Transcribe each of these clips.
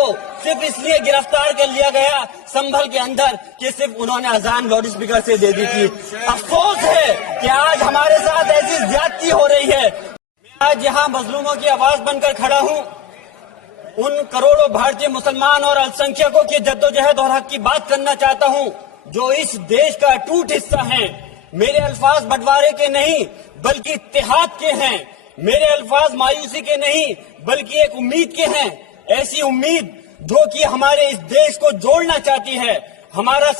को सिर्फ इसलिए गिरफ्तार कर लिया गया संभल के अंदर कि सिर्फ उन्होंने अजान लाउड स्पीकर से दे दी थी। अफसोस है कि आज हमारे साथ ऐसी ज्यादती हो रही है। मैं आज यहाँ मजलूमों की आवाज बनकर खड़ा हूँ। उन करोड़ों भारतीय मुसलमान और अल्पसंख्यकों की जद्दोजहद और हक की बात करना चाहता हूँ जो इस देश का अटूट हिस्सा हैं। मेरे अल्फाज बंटवारे के नहीं बल्कि इत्तेहाद के हैं। मेरे अल्फाज मायूसी के नहीं बल्कि एक उम्मीद के हैं। ऐसी उम्मीद जो कि हमारे इस देश को जोड़ना चाहती है। हमारे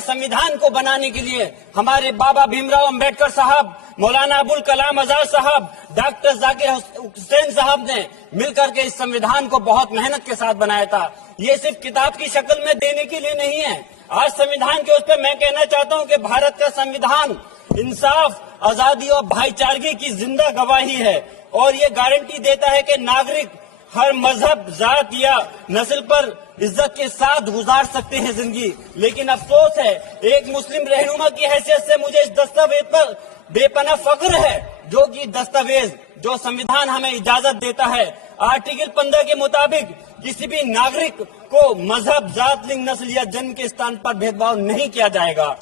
संविधान को बनाने के लिए हमारे बाबा भीमराव अंबेडकर साहब, मौलाना अबुल कलाम आजाद साहब, डॉक्टर जाकिर हुसैन साहब ने मिलकर के इस संविधान को बहुत मेहनत के साथ बनाया था। ये सिर्फ किताब की शक्ल में देने के लिए नहीं है। आज संविधान के उस पर मैं कहना चाहता हूं कि भारत का संविधान इंसाफ, आजादी और भाईचारगी की जिंदा गवाही है और ये गारंटी देता है कि नागरिक हर मजहब, जात या नस्ल पर इज्जत के साथ गुजार सकते हैं जिंदगी। लेकिन अफसोस है, एक मुस्लिम रहनुमा की हैसियत से मुझे इस दस्तावेज पर बेपनाह फख्र है जो कि दस्तावेज जो संविधान हमें इजाजत देता है। आर्टिकल 15 के मुताबिक किसी भी नागरिक को मजहब, जात, लिंग, नस्ल या जन्म के स्थान पर भेदभाव नहीं किया जाएगा।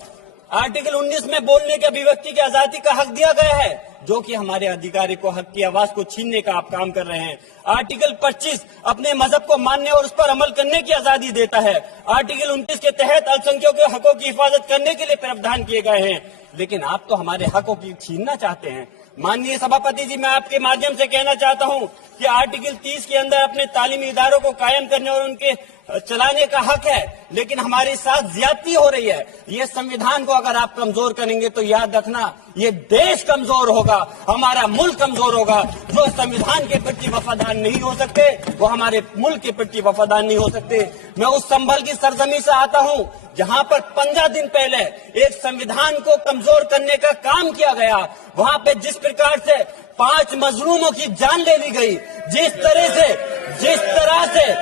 आर्टिकल 19 में बोलने के, अभिव्यक्ति की आजादी का हक दिया गया है जो कि हमारे अधिकारी को हक की आवाज को छीनने का आप काम कर रहे हैं। आर्टिकल 25 अपने मजहब को मानने और उस पर अमल करने की आजादी देता है। आर्टिकल 29 के तहत अल्पसंख्यकों के हकों की हिफाजत करने के लिए प्रावधान किए गए हैं। लेकिन आप तो हमारे हकों की छीनना चाहते हैं। माननीय सभापति जी, मैं आपके माध्यम से कहना चाहता हूं कि आर्टिकल 30 के अंदर अपने तालीमी इदारों को कायम करने और उनके चलाने का हक है, लेकिन हमारे साथ ज्यादती हो रही है। ये संविधान को अगर आप कमजोर करेंगे तो याद रखना ये देश कमजोर होगा, हमारा मुल्क कमजोर होगा। जो संविधान के प्रति वफादार नहीं हो सकते वो हमारे मुल्क के प्रति वफादार नहीं हो सकते। मैं उस संभल की सरजमी से आता हूँ जहाँ पर 15 दिन पहले एक संविधान को कमजोर करने का काम किया गया। वहाँ पे जिस प्रकार से 5 मजलूमों की जान ले ली गई, जिस तरह से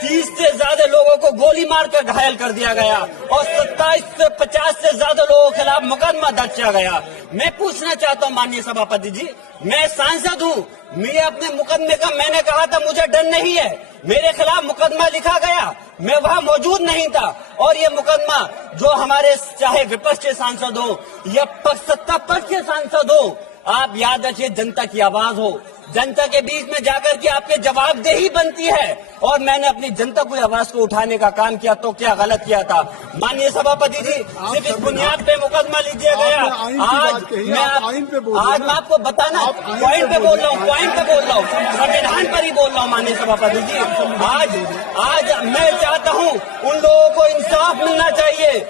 30 से ज्यादा लोगों को गोली मारकर घायल कर दिया गया और 27 से 50 से ज्यादा लोगों के खिलाफ मुकदमा दर्ज किया गया। मैं पूछना चाहता हूं माननीय सभापति जी, मैं सांसद हूं, मैं अपने मुकदमे का, मैंने कहा था मुझे डर नहीं है, मेरे खिलाफ मुकदमा लिखा गया, मैं वहां मौजूद नहीं था और ये मुकदमा जो हमारे चाहे विपक्ष के सांसद हो या सत्ता पक्ष के सांसद हो, आप याद रखिए जनता की आवाज हो, जनता के बीच में जाकर के आपके जवाबदेही बनती है। और मैंने अपनी जनता की आवाज को उठाने का काम किया तो क्या गलत किया था? माननीय सभापति जी, सिर्फ इस बुनियाद पे मुकदमा लीजिए गया। आज मैं आपको बताना पॉइंट पे बोल रहा हूँ, संविधान पर ही बोल रहा हूँ। माननीय सभापति जी, आज मैं चाहता हूँ उन लोगों को इंसाफ मिलना चाहिए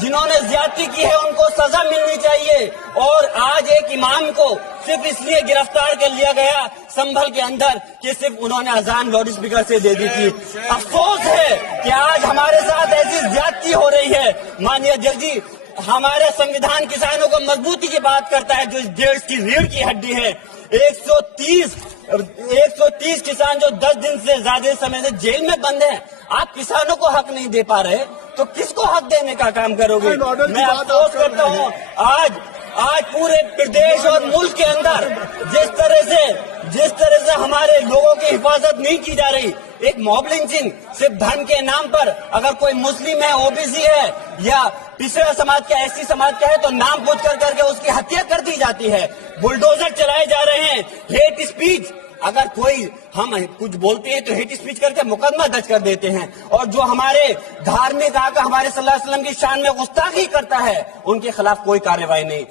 जिन्होंने ज्यादती की है, उनको सजा मिलनी चाहिए। और आज एक इमाम को सिर्फ इसलिए गिरफ्तार कर लिया गया संभल के अंदर कि सिर्फ उन्होंने अजान लाउड स्पीकर से दे दी थी। अफसोस है कि आज हमारे साथ ऐसी ज्यादती हो रही है। माननीय जज जी, हमारे संविधान किसानों को मजबूती की बात करता है जो इस देश की रीढ़ की हड्डी है। 130 किसान जो 10 दिन से ज्यादा समय से जेल में बंद हैं, आप किसानों को हक नहीं दे पा रहे तो किसको हक देने का काम करोगे? मैं अफसोस करता हूँ आज पूरे प्रदेश और मुल्क के अंदर जिस तरह से हमारे लोगों की हिफाजत नहीं की जा रही। एक मॉब लिंचिंग सिर्फ धर्म के नाम पर, अगर कोई मुस्लिम है, ओबीसी है या पिछड़ा समाज का, एससी समाज का है तो नाम पूछ करके उसकी हत्या कर दी जाती है। बुलडोजर चलाए जा रहे हैं। हेट स्पीच, अगर कोई हम कुछ बोलते हैं तो हेट स्पीच करके मुकदमा दर्ज कर देते हैं। और जो हमारे धार्मिक आका हमारे सल्लल्लाहु अलैहि वसल्लम की शान में गुस्ताखी करता है उनके खिलाफ कोई कार्रवाई नहीं।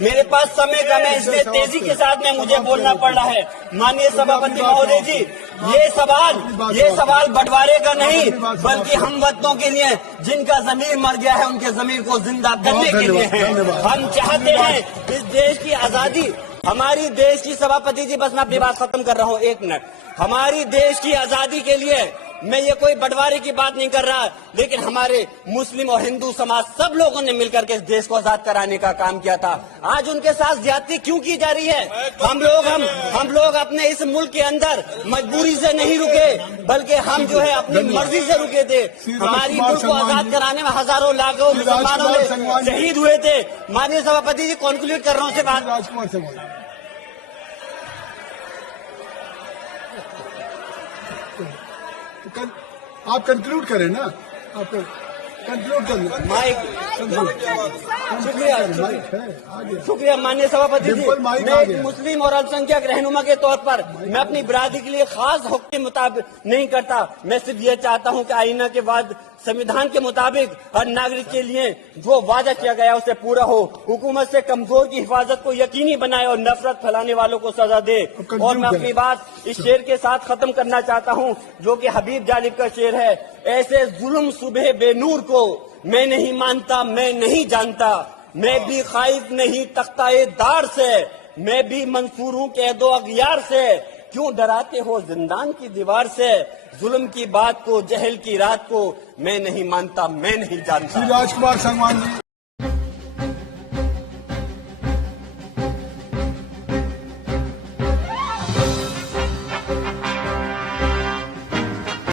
मेरे पास समय कम है, इसलिए तेजी के साथ में मुझे बोलना पड़ रहा है। माननीय सभापति महोदय जी, ये सवाल बंटवारे का नहीं बल्कि हम वतनों के लिए जिनका जमीर मर गया है उनके जमीर को जिंदा करने के लिए है। हम चाहते हैं इस देश की आजादी, हमारी देश की, सभापति जी बस मैं अपनी बात खत्म कर रहा हूँ, 1 मिनट। हमारी देश की आजादी के लिए मैं ये कोई बंटवारे की बात नहीं कर रहा, लेकिन हमारे मुस्लिम और हिंदू समाज सब लोगों ने मिलकर के इस देश को आजाद कराने का काम किया था। आज उनके साथ ज्यादती क्यों की जा रही है? हम लोग अपने इस मुल्क के अंदर मजबूरी से नहीं रुके बल्कि हम जो है अपनी मर्जी से रुके थे। हमारी मुल्क को आजाद कराने में हजारों लाखों मुसलमानों ने शहीद हुए थे। माननीय सभापति जी, कॉन्क्लूड कर रहा हूँ से बात। आप कंक्लूड करें ना, आप कंक्लूड कर। माइक माइक है आगे। शुक्रिया माननीय सभापति जी। बिल्कुल माइक मैं आ एक गया। मुस्लिम और अल्पसंख्यक रहनुमा के तौर पर मैं अपनी बिरादरी के लिए खास हक के मुताबिक नहीं करता। मैं सिर्फ ये चाहता हूं कि आईना के बाद संविधान के मुताबिक हर नागरिक के लिए जो वादा किया गया उसे पूरा हो। हुकूमत से कमजोर की हिफाजत को यकीनी बनाए और नफरत फैलाने वालों को सजा दे। और मैं अपनी बात इस शेर के साथ खत्म करना चाहता हूं जो कि हबीब जालिब का शेर है। ऐसे जुल्म सुबह बेनूर को मैं नहीं मानता, मैं नहीं जानता। मैं भी खाइफ नहीं तख्ताए दार से, मैं भी मंसूर हूं कैदो अगियार से। क्यों डराते हो जिंदान की दीवार से? जुल्म की बात को, जहल की रात को मैं नहीं मानता, मैं नहीं जानता। श्री राजकुमार संगवान जी।